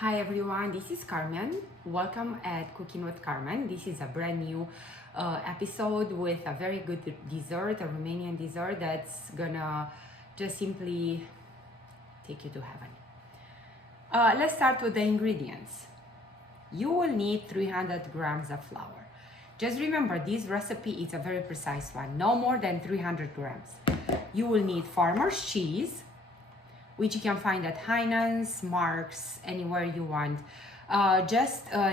Hi everyone, this is Carmen. Welcome at Cooking with Carmen. This is a brand new episode with a very good dessert, a Romanian dessert that's gonna just simply take you to heaven. Let's start with the ingredients. You will need 300 grams of flour. Just remember, this recipe is a very precise one, no more than 300 grams. You will need farmer's cheese, which you can find at Heinen's, Mark's, anywhere you want.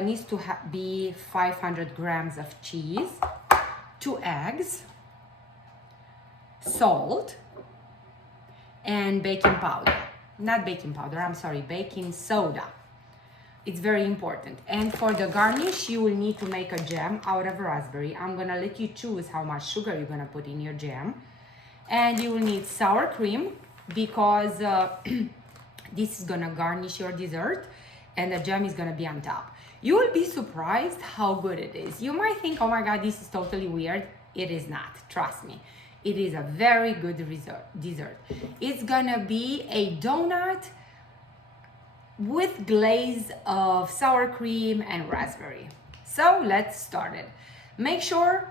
Needs to be 500 grams of cheese, 2 eggs, salt, and baking powder. Not baking powder, I'm sorry, baking soda. It's very important. And for the garnish, you will need to make a jam out of raspberry. I'm gonna let you choose how much sugar you're gonna put in your jam. And you will need sour cream, because this is gonna garnish your dessert and the jam is gonna be on top. You will be surprised how good it is. You might think, oh my God, this is totally weird. It is not, trust me. It is a very good dessert. It's gonna be a donut with glaze of sour cream and raspberry. So let's start it. Make sure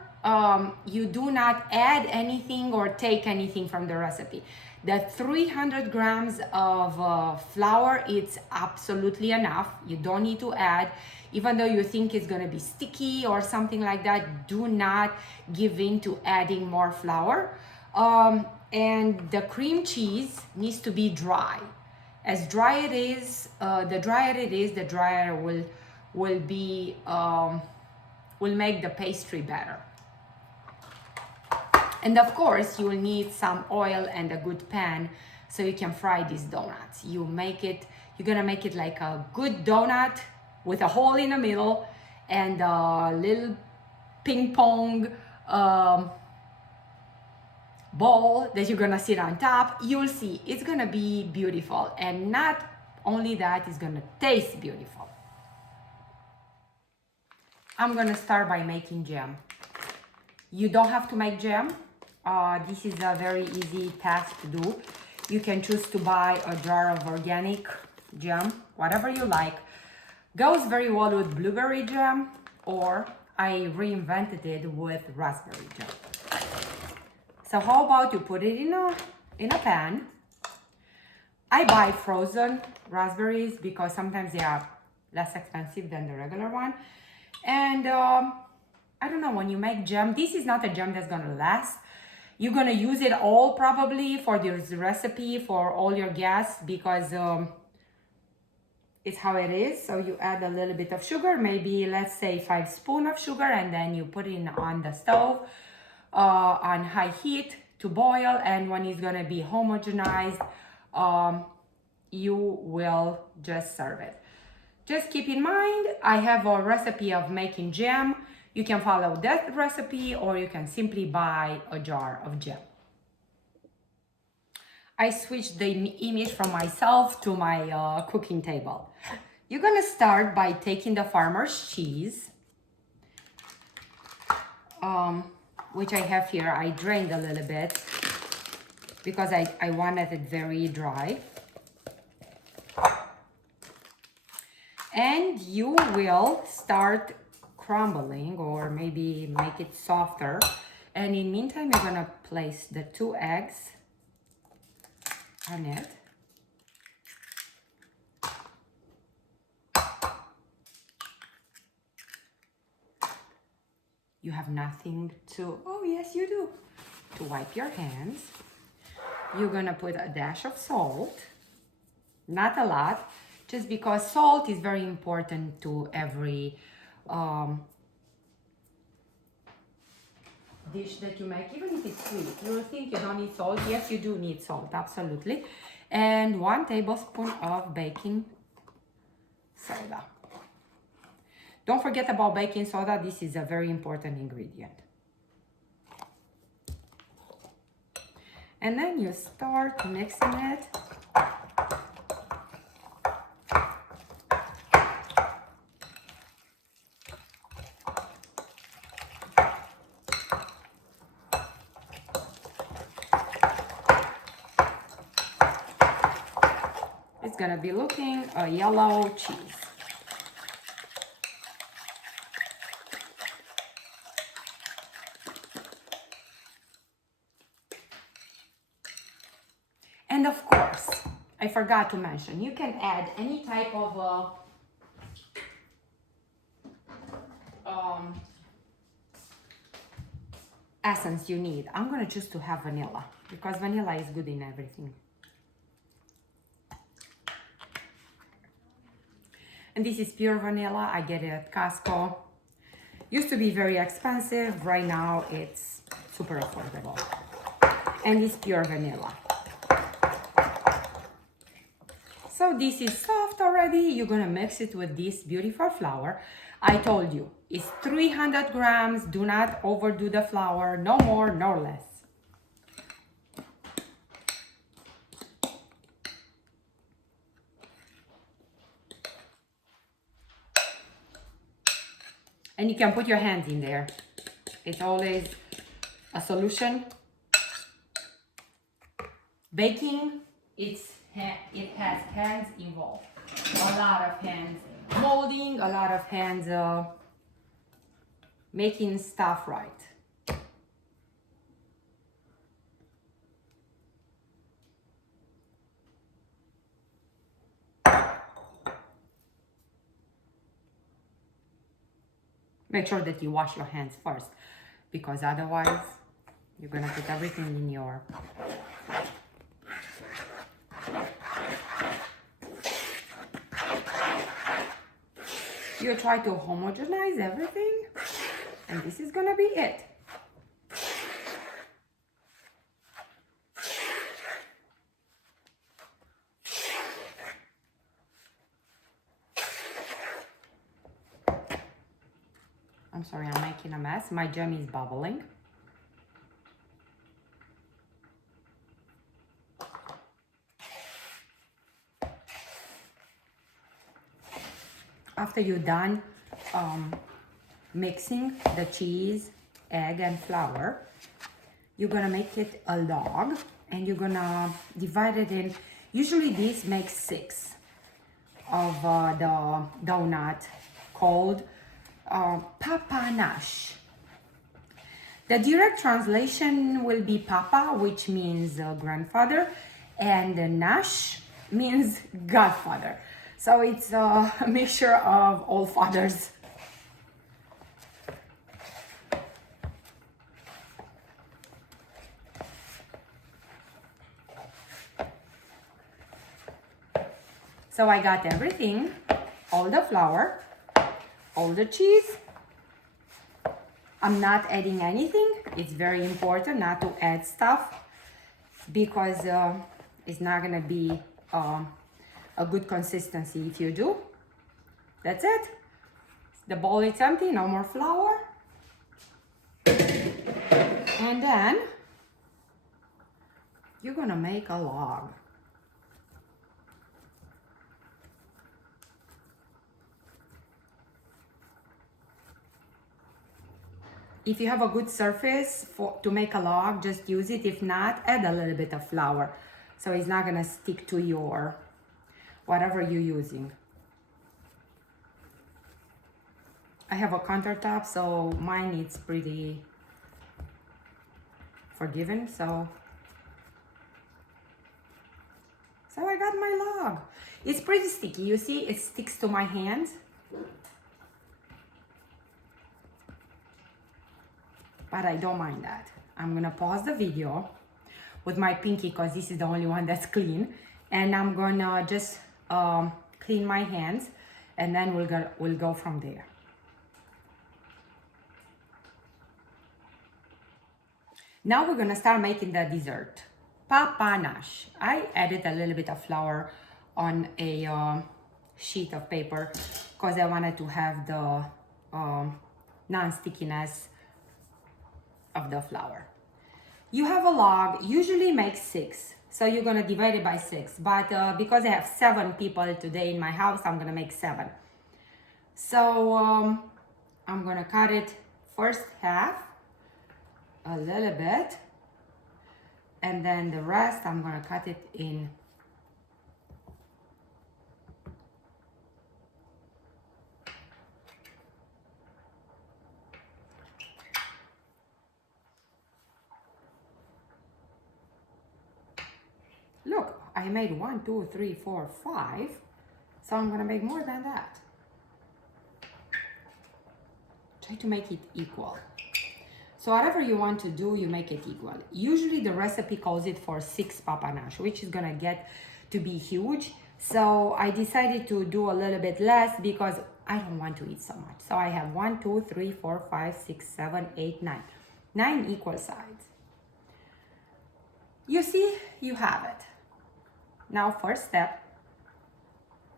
you do not add anything or take anything from the recipe. The 300 grams of flour, it's absolutely enough. You don't need to add. Even though you think it's gonna be sticky or something like that, do not give in to adding more flour. And the cream cheese needs to be dry. As dry it is, the drier it is, the drier will make the pastry better. And of course, you will need some oil and a good pan so you can fry these donuts. You're gonna make it like a good donut with a hole in the middle and a little ping pong ball that you're gonna sit on top. You'll see, it's gonna be beautiful. And not only that, it's gonna taste beautiful. I'm gonna start by making jam. You don't have to make jam. This is a very easy task to do. You can choose to buy a jar of organic jam, whatever you like. Goes very well with blueberry jam, or I reinvented it with raspberry jam. So how about you put it in a pan. I buy frozen raspberries because sometimes they are less expensive than the regular one. And I don't know, when you make jam, this is not a jam that's gonna last. You're gonna use it all probably for this recipe for all your guests, because it's how it is. So you add a little bit of sugar, maybe let's say 5 spoons of sugar, and then you put it on the stove on high heat to boil. And when it's gonna be homogenized, you will just serve it. Just keep in mind, I have a recipe of making jam. You can follow that recipe, or you can simply buy a jar of jam. I switched the image from myself to my cooking table. You're gonna start by taking the farmer's cheese, which I have here. I drained a little bit because I wanted it very dry. And you will start crumbling, or maybe make it softer. And in the meantime, you're gonna place the 2 eggs on it. You have nothing to, oh yes you do, to wipe your hands. You're gonna put a dash of salt, not a lot, just because salt is very important to every dish that you make, even if it's sweet. You will think you don't need salt. Yes, you do need salt, absolutely. And 1 tablespoon of baking soda. Don't forget about baking soda. This is a very important ingredient. And then you start mixing it. it's gonna be looking a yellow cheese. And of course, I forgot to mention, you can add any type of essence you need. I'm gonna choose to have vanilla because vanilla is good in everything. And this is pure vanilla. I get it at Costco. Used to be very expensive. Right now it's super affordable. And it's pure vanilla. So this is soft already. You're gonna mix it with this beautiful flour. I told you, it's 300 grams. Do not overdo the flour. No more, no less. And you can put your hands in there. It's always a solution. Baking, it has hands involved. A lot of hands molding, a lot of hands making stuff right. Make sure that you wash your hands first, because otherwise you're gonna put everything in your you try to homogenize everything, and this is gonna be it. I'm sorry, I'm making a mess. My jam is bubbling. After you're done mixing the cheese, egg, and flour, you're gonna make it a log, and you're gonna divide it in. Usually this makes 6 of the donut called Papanasi. The direct translation will be Papa, which means grandfather, and Nash means godfather. So it's a mixture of all fathers. So I got everything, all the flour, all the cheese. I'm not adding anything. It's very important not to add stuff because it's not gonna be a good consistency if you do. That's it. The bowl is empty, no more flour. And then you're gonna make a log. If you have a good surface to make a log, just use it. If not, add a little bit of flour so it's not gonna stick to your whatever you're using. I have a countertop, so mine is pretty forgiving, so I got my log. It's pretty sticky, you see, it sticks to my hands. But I don't mind that. I'm gonna pause the video with my pinky because this is the only one that's clean. And I'm gonna just clean my hands, and then we'll go from there. Now we're gonna start making the dessert. Papanasi. I added a little bit of flour on a sheet of paper because I wanted to have the non-stickiness of the flour. You have a log, usually makes 6, so you're gonna divide it by 6, but because I have 7 people today in my house, I'm gonna make 7. So I'm gonna cut it first half a little bit, and then the rest I'm gonna cut it in I made 1, 2, 3, 4, 5. So I'm gonna make more than that. Try to make it equal. So whatever you want to do, you make it equal. Usually the recipe calls it for 6 papanash, which is gonna get to be huge. So I decided to do a little bit less because I don't want to eat so much. So I have 1, 2, 3, 4, 5, 6, 7, 8, 9. 9 equal sides. You see, you have it. Now first step,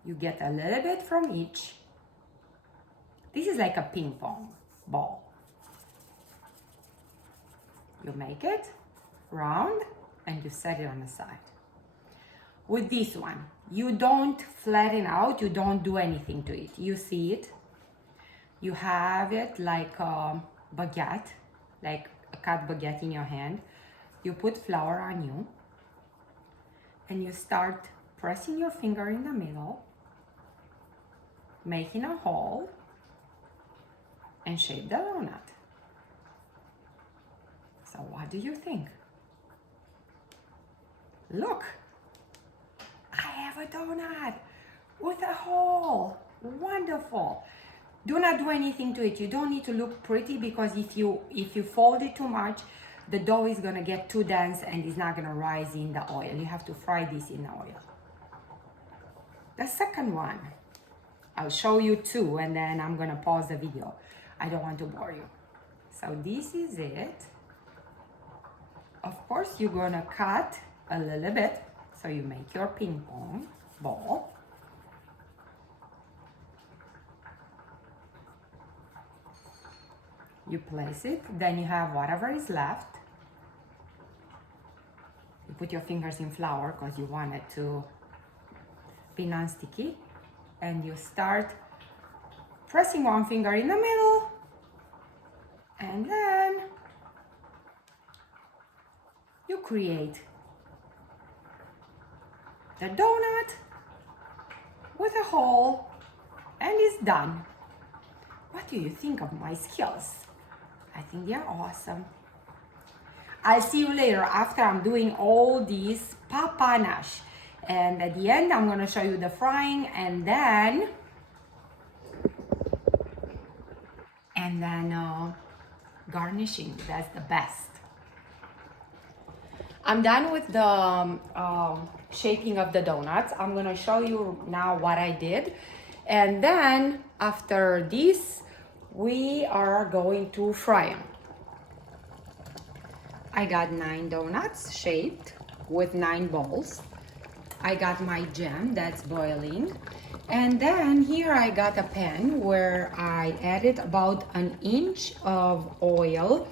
you get a little bit from each. This is like a ping pong ball. You make it round and you set it on the side. With this one, you don't flatten out, you don't do anything to it. You see it, you have it like a baguette, like a cut baguette in your hand. You put flour on you and you start pressing your finger in the middle, making a hole and shape the donut. So what do you think? Look, I have a donut with a hole. Wonderful. Do not do anything to it. You don't need to look pretty because if you fold it too much, the dough is gonna get too dense and it's not gonna rise in the oil. You have to fry this in the oil. The second one, I'll show you two and then I'm gonna pause the video. I don't want to bore you. So this is it. Of course, you're gonna cut a little bit. So you make your ping pong ball. You place it, then you have whatever is left. You put your fingers in flour because you want it to be non-sticky. And you start pressing one finger in the middle. And then you create the donut with a hole and it's done. What do you think of my skills? I think they're awesome. I'll see you later after I'm doing all these papanash. And at the end, I'm gonna show you the frying and then garnishing. That's the best. I'm done with the shaping of the donuts. I'm gonna show you now what I did. And then after this, we are going to fry them. I got 9 donuts shaped with 9 balls. I got my jam that's boiling. And then here I got a pan where I added about 1 inch of oil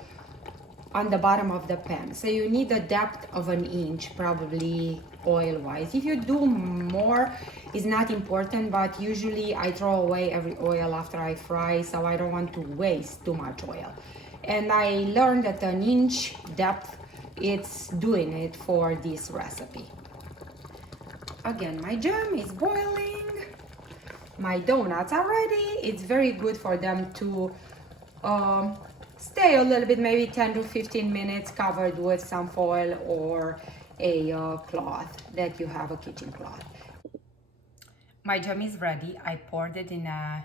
on the bottom of the pan. So you need a depth of 1 inch, probably oil-wise. If you do more, it's not important, but usually I throw away every oil after I fry, so I don't want to waste too much oil. And I learned that 1 inch depth, it's doing it for this recipe. Again, my jam is boiling. My donuts are ready. It's very good for them to stay a little bit, maybe 10 to 15 minutes covered with some foil or a cloth that you have, a kitchen cloth. My jam is ready. I poured it in a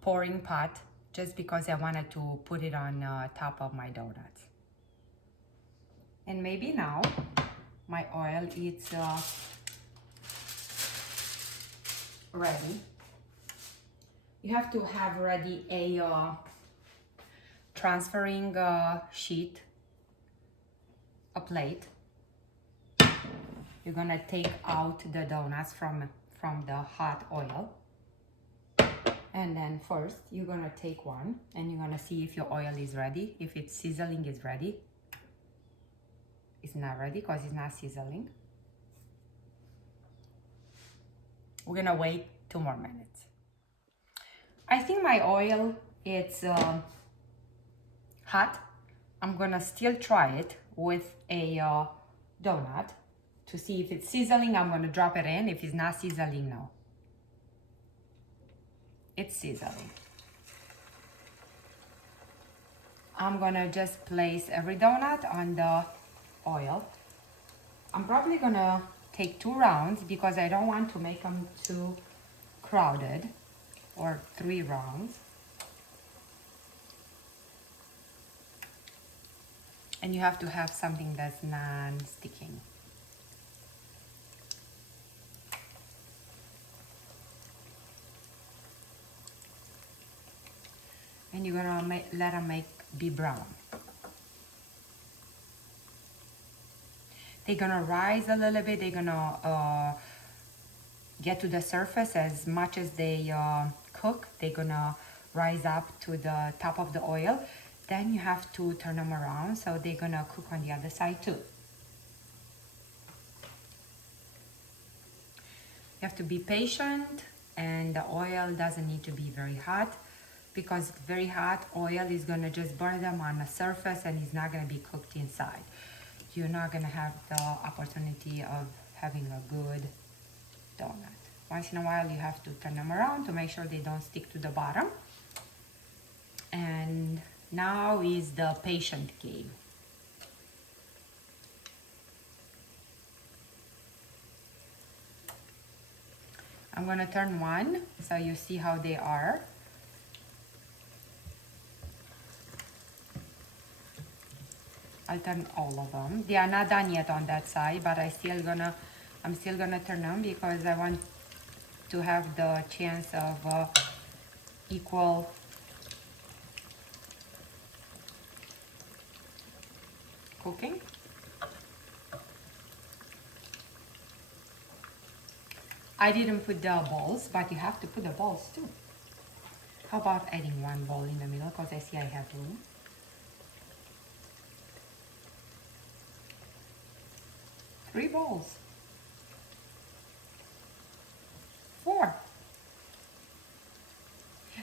pouring pot just because I wanted to put it on top of my donuts. And maybe now my oil is ready. You have to have ready a transferring sheet, a plate. You're gonna take out the donuts from the hot oil. And then first, you're gonna take one and you're gonna see if your oil is ready. If it's sizzling, it's ready. It's not ready because it's not sizzling. We're gonna wait 2 more minutes. I think my oil, it's hot. I'm gonna still try it with a donut to see if it's sizzling. I'm gonna drop it in. If it's not sizzling, no. It's sizzling. I'm gonna just place every donut on the oil. I'm probably gonna take 2 rounds because I don't want to make them too crowded, or 3 rounds. And you have to have something that's non-sticking. And you're gonna let them be brown. They're gonna rise a little bit. They're gonna get to the surface as much as they cook. They're gonna rise up to the top of the oil. Then you have to turn them around so they're gonna cook on the other side too. You have to be patient, and the oil doesn't need to be very hot, because very hot oil is gonna just burn them on the surface and it's not gonna be cooked inside. You're not gonna have the opportunity of having a good donut. Once in a while you have to turn them around to make sure they don't stick to the bottom. And now is the patient game. I'm gonna turn one so you see how they are. I'll turn all of them. They are not done yet on that side, but I'm still gonna turn them because I want to have the chance of equal cooking. I didn't put the balls, but you have to put the balls too. How about adding one ball in the middle, because I see I have room. Three balls. 4.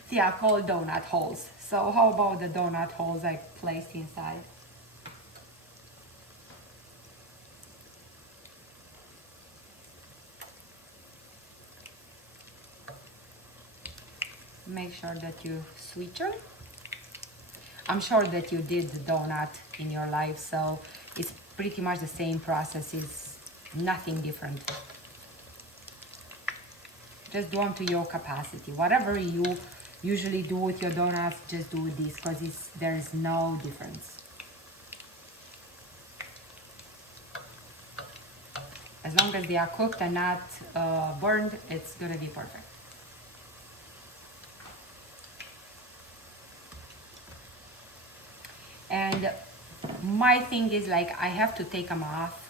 They are called donut holes. So how about the donut holes I placed inside? Make sure that you switch them. I'm sure that you did the donut in your life, so it's pretty much the same process. It's nothing different. Just do them to your capacity. Whatever you usually do with your donuts, just do with this, because there's no difference. As long as they are cooked and not burned, it's gonna be perfect. And my thing is, like, I have to take them off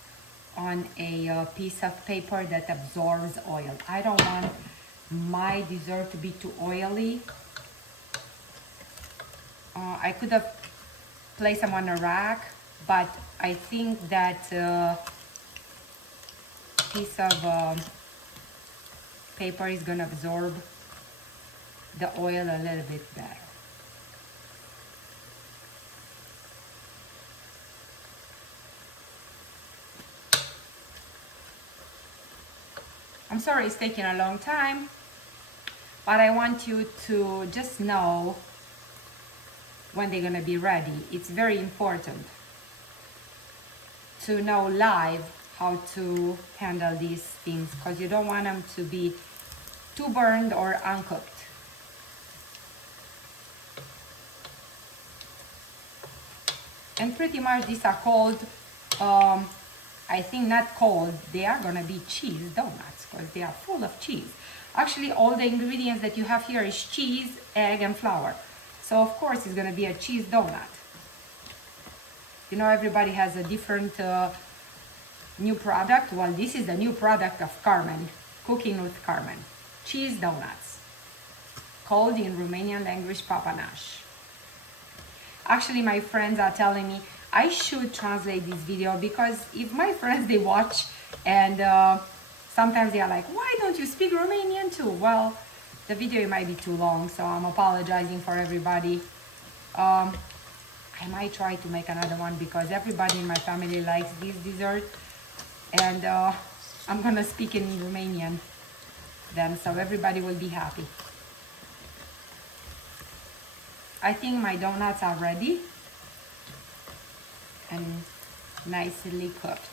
on a piece of paper that absorbs oil. I don't want my dessert to be too oily. I could have placed them on a rack, but I think that piece of paper is gonna absorb the oil a little bit better. I'm sorry it's taking a long time, but I want you to just know when they're gonna be ready. It's very important to know live how to handle these things, because you don't want them to be too burned or uncooked. And pretty much these are called, I think not cold, they are gonna be cheese donuts, because they are full of cheese. Actually, all the ingredients that you have here is cheese, egg, and flour. So of course it's gonna be a cheese donut. You know, everybody has a different new product. Well, this is the new product of Carmen, Cooking with Carmen. Cheese donuts, called in Romanian language Papanasi. Actually, my friends are telling me I should translate this video, because if my friends, they watch and sometimes they are like, why don't you speak Romanian too? Well, the video might be too long, so I'm apologizing for everybody. I might try to make another one, because everybody in my family likes this dessert, and I'm gonna speak in Romanian then, so everybody will be happy. I think my donuts are ready and nicely cooked.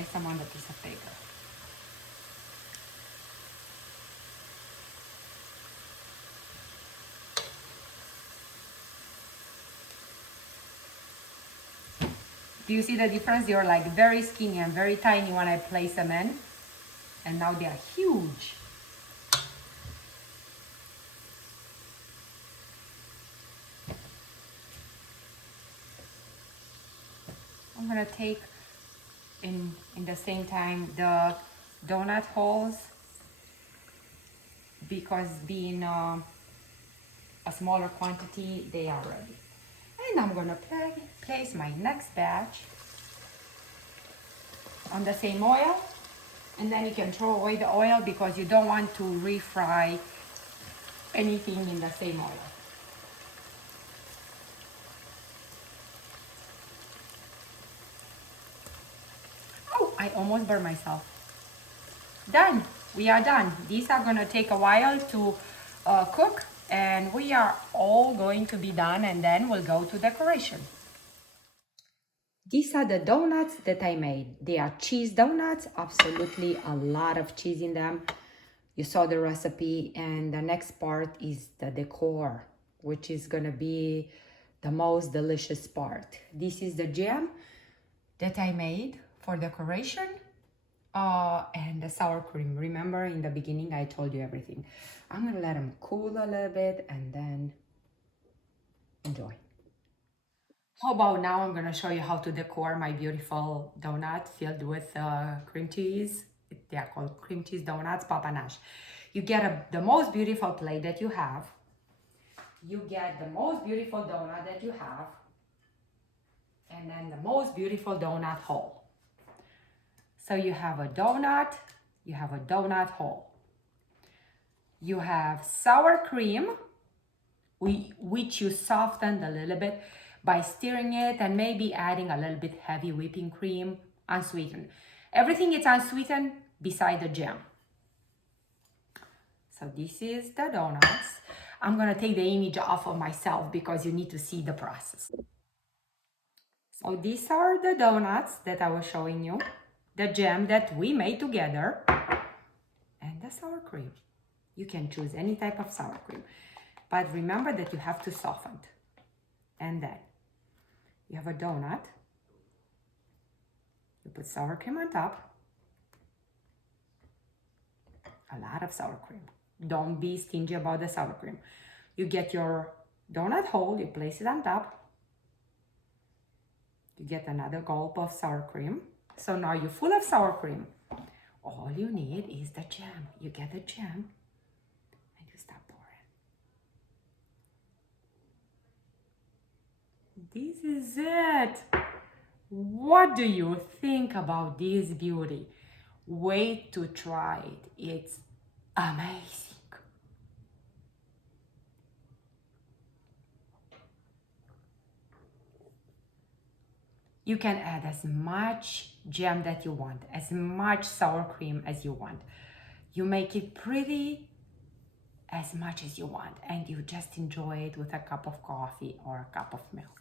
place them on the piece of paper. Do you see the difference? They are like very skinny and very tiny when I place them in. And now they are huge. I'm gonna take in the same time the donut holes, because being a smaller quantity, they are ready. And I'm gonna place my next batch on the same oil, and then you can throw away the oil because you don't want to refry anything in the same oil. Oh, I almost burned myself. Done. We are done. These are gonna take a while to cook, and we are all going to be done, and then we'll go to decoration. These are the donuts that I made. They are cheese donuts, absolutely a lot of cheese in them. You saw the recipe, and the next part is the decor, which is gonna be the most delicious part. This is the jam that I made for decoration, and the sour cream. Remember in the beginning I told you everything. I'm gonna let them cool a little bit and then enjoy. How about now I'm gonna show you how to decor my beautiful donut filled with cream cheese. They are called cream cheese donuts, Papanasi. You get the most beautiful plate that you have. You get the most beautiful donut that you have. And then the most beautiful donut hole. So you have a donut hole. You have sour cream, which you softened a little bit by stirring it and maybe adding a little bit heavy whipping cream, unsweetened. Everything is unsweetened beside the jam. So this is the donuts. I'm gonna take the image off of myself because you need to see the process. So these are the donuts that I was showing you, the jam that we made together, and the sour cream. You can choose any type of sour cream, but remember that you have to soften. And then you have a donut. You put sour cream on top. A lot of sour cream. Don't be stingy about the sour cream. You get your donut hole, you place it on top. You get another gulp of sour cream. So now you're full of sour cream. All you need is the jam. You get the jam and you start pouring. This is it. What do you think about this beauty? Wait to try it. It's amazing. You can add as much jam that you want, as much sour cream as you want. You make it pretty as much as you want, and you just enjoy it with a cup of coffee or a cup of milk.